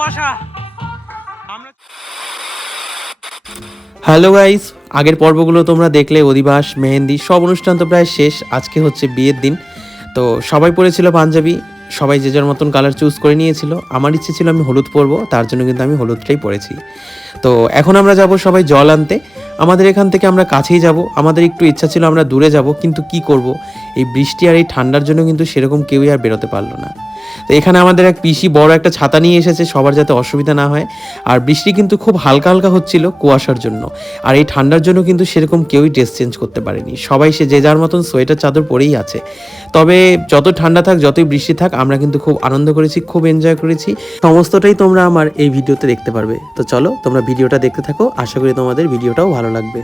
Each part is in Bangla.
কুয়াশা হ্যালো গাইস আগের পর্বগুলো তোমরা দেখলে, অধিবাস, মেহেন্দি, সব অনুষ্ঠান তো প্রায় শেষ। আজকে হচ্ছে বিয়ের দিন। তো সবাই পরেছিল পাঞ্জাবি, সবাই যে যার মতন কালার চুজ করে নিয়েছিল। আমার ইচ্ছে ছিল আমি হলুদ পরবো, তার জন্য কিন্তু আমি হলুদটাই পরেছি। তো এখন আমরা যাব সবাই জল আনতে। আমাদের এখান থেকে আমরা কাছেই যাব। আমাদের একটু ইচ্ছা ছিল আমরা দূরে যাব, কিন্তু কি করব? এই বৃষ্টি আর এই ঠান্ডার জন্য কিন্তু সেরকম কেউই আর বেরোতে পারল না। তো এখানে আমাদের এক পিসি বড় একটা ছাতা নিয়ে এসেছে, সবার যাতে অসুবিধা না হয়। আর বৃষ্টি কিন্তু খুব হালকা হালকা হচ্ছিল কুয়াশার জন্য। আর এই ঠান্ডার জন্য কিন্তু সেরকম কেউই ড্রেস চেঞ্জ করতে পারেনি। সবাই সে যে যার মতন সোয়েটার চাদর পরেই আছে। তবে যত ঠান্ডা থাক, যতই বৃষ্টি থাক, আমরা কিন্তু খুব আনন্দ করেছি, খুব এনজয় করেছি। সমস্তটাই তোমরা আমার এই ভিডিওতে দেখতে পারবে। তো চলো তোমরা ভিডিওটা দেখতে থাকো। আশা করি তোমাদের ভিডিওটাও ভালো লাগবে।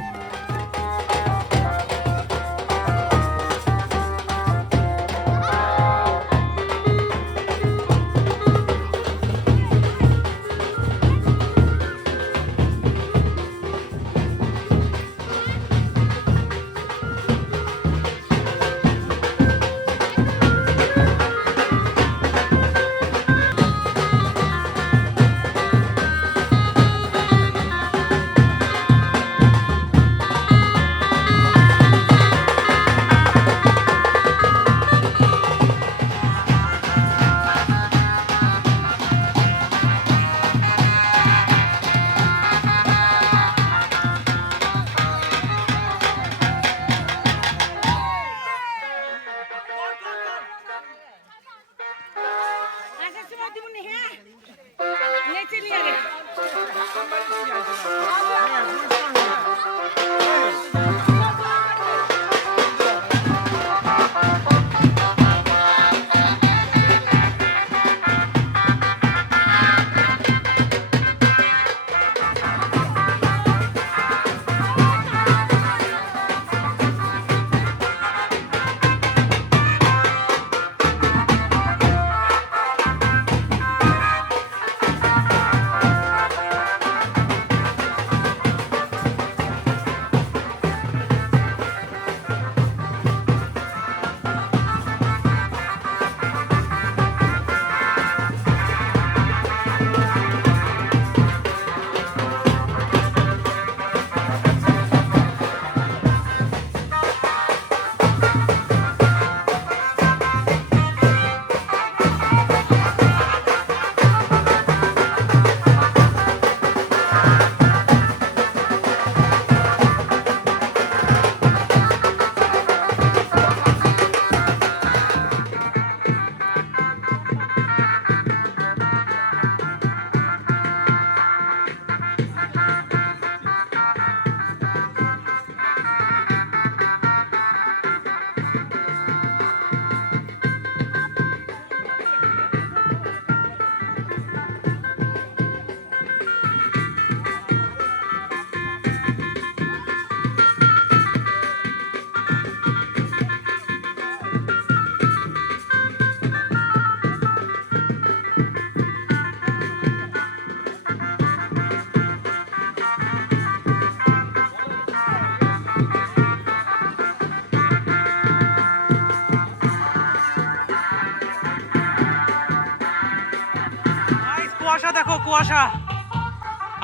কুয়াশা, দেখো কুয়াশা।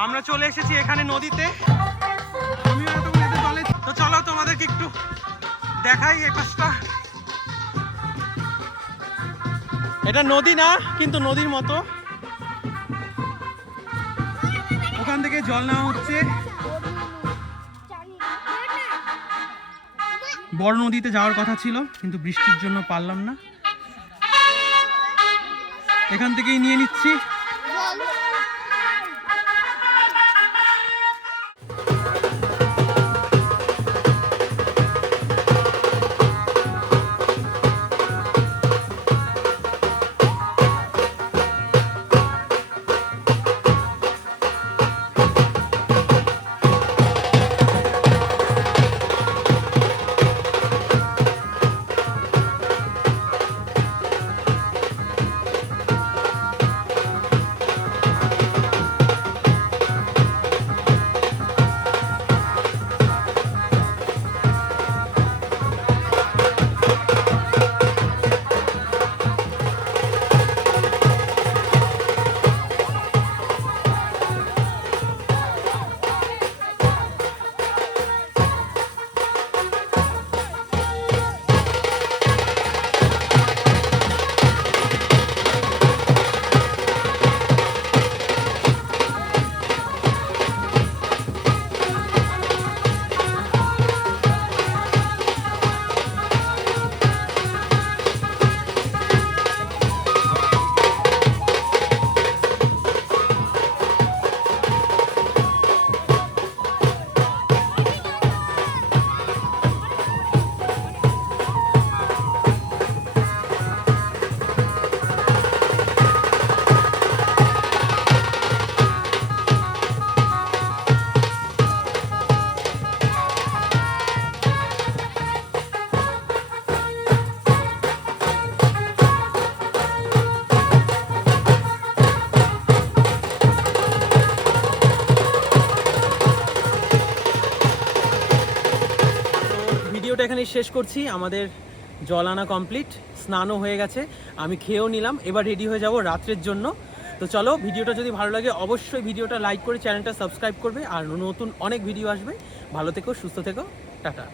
আমরা চলে এসেছি এখানে নদীতে। জলে তো চলো তোমাদেরকে একটু দেখাই এই পাশটা। এটা নদী না, কিন্তু নদীর মতো। ওখান থেকে জল নেওয়া হচ্ছে। বড় নদীতে যাওয়ার কথা ছিল, কিন্তু বৃষ্টির জন্য পারলাম না। এখান থেকেই নিয়ে নিচ্ছি। এখানেই শেষ করছি। আমাদের জল আনা কমপ্লিট স্নানও হয়ে গেছে। আমি খেয়েও নিলাম। এবার রেডি হয়ে যাব রাত্রের জন্য। তো চলো, ভিডিওটা যদি ভালো লাগে, অবশ্যই ভিডিওটা লাইক করে চ্যানেলটা সাবস্ক্রাইব করবে। আর নতুন অনেক ভিডিও আসবে। ভালো থেকো, সুস্থ থেকো। টাটা।